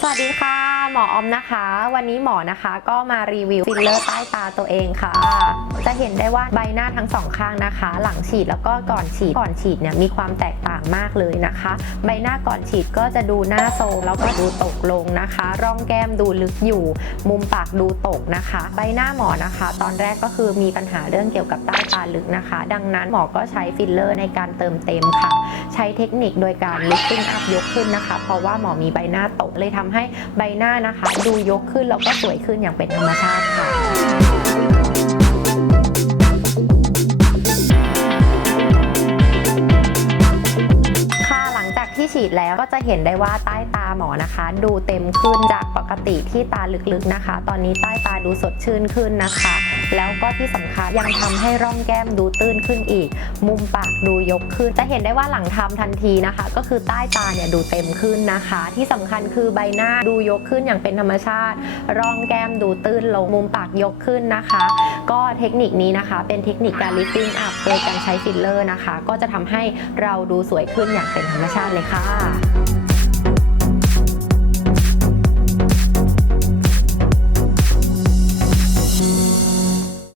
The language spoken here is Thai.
สวัสดีค่ะ หมอออมนะคะ วันนี้หมอนะคะก็มารีวิวฟิลเลอร์ใต้ตาตัวเองค่ะ จะเห็นได้ว่าใบหน้าทั้งสองข้างนะคะ หลังฉีดแล้วก็ก่อนฉีดก่อนฉีดเนี่ยมีความแตกต่างมากเลยนะคะ ใบหน้าก่อนฉีดก็จะดูหน้าโซมแล้วก็ดูตกลงนะคะ ร่องแก้มดูลึกอยู่ มุมปากดูตกนะคะ ใบหน้าหมอนะคะ ตอนแรกก็คือมีปัญหาเรื่องเกี่ยวกับใต้ตาลึกนะคะ ดังนั้นหมอก็ใช้ฟิลเลอร์ในการเติมเต็มค่ะ ใช้เทคนิคโดยการ lifting up ยกขึ้นนะคะ เพราะว่าหมอมีใบหน้าตกเลยทำให้ใบหน้านะคะ ดูยกขึ้นแล้วก็สวยขึ้นอย่างเป็นธรรมชาติค่ะค่ะหลังจากที่ฉีดแล้วก็จะเห็นได้ว่าใต้ตาหมอนะคะ ดูเต็มขึ้นจากปกติที่ตาลึกๆนะคะ ตอนนี้ใต้ตาดูสดชื่นขึ้นนะคะ แล้วก็ที่สำคัญยังทำให้ร่องแก้มดูตื้นขึ้นอีก มุมปากดูยกขึ้น จะเห็นได้ว่าหลังทำทันทีนะคะ ก็คือใต้ตาเนี่ยดูเต็มขึ้นนะคะ ที่สำคัญคือใบหน้าดูยกขึ้นอย่างเป็นธรรมชาติ ร่องแก้มดูตื้นลงมุมปากยกขึ้นนะคะ ก็เทคนิคนี้นะคะ เป็นเทคนิคการ lifting up โดยการใช้ฟิลเลอร์นะคะ ก็จะทำให้เราดูสวยขึ้นอย่างเป็นธรรมชาติเลยค่ะ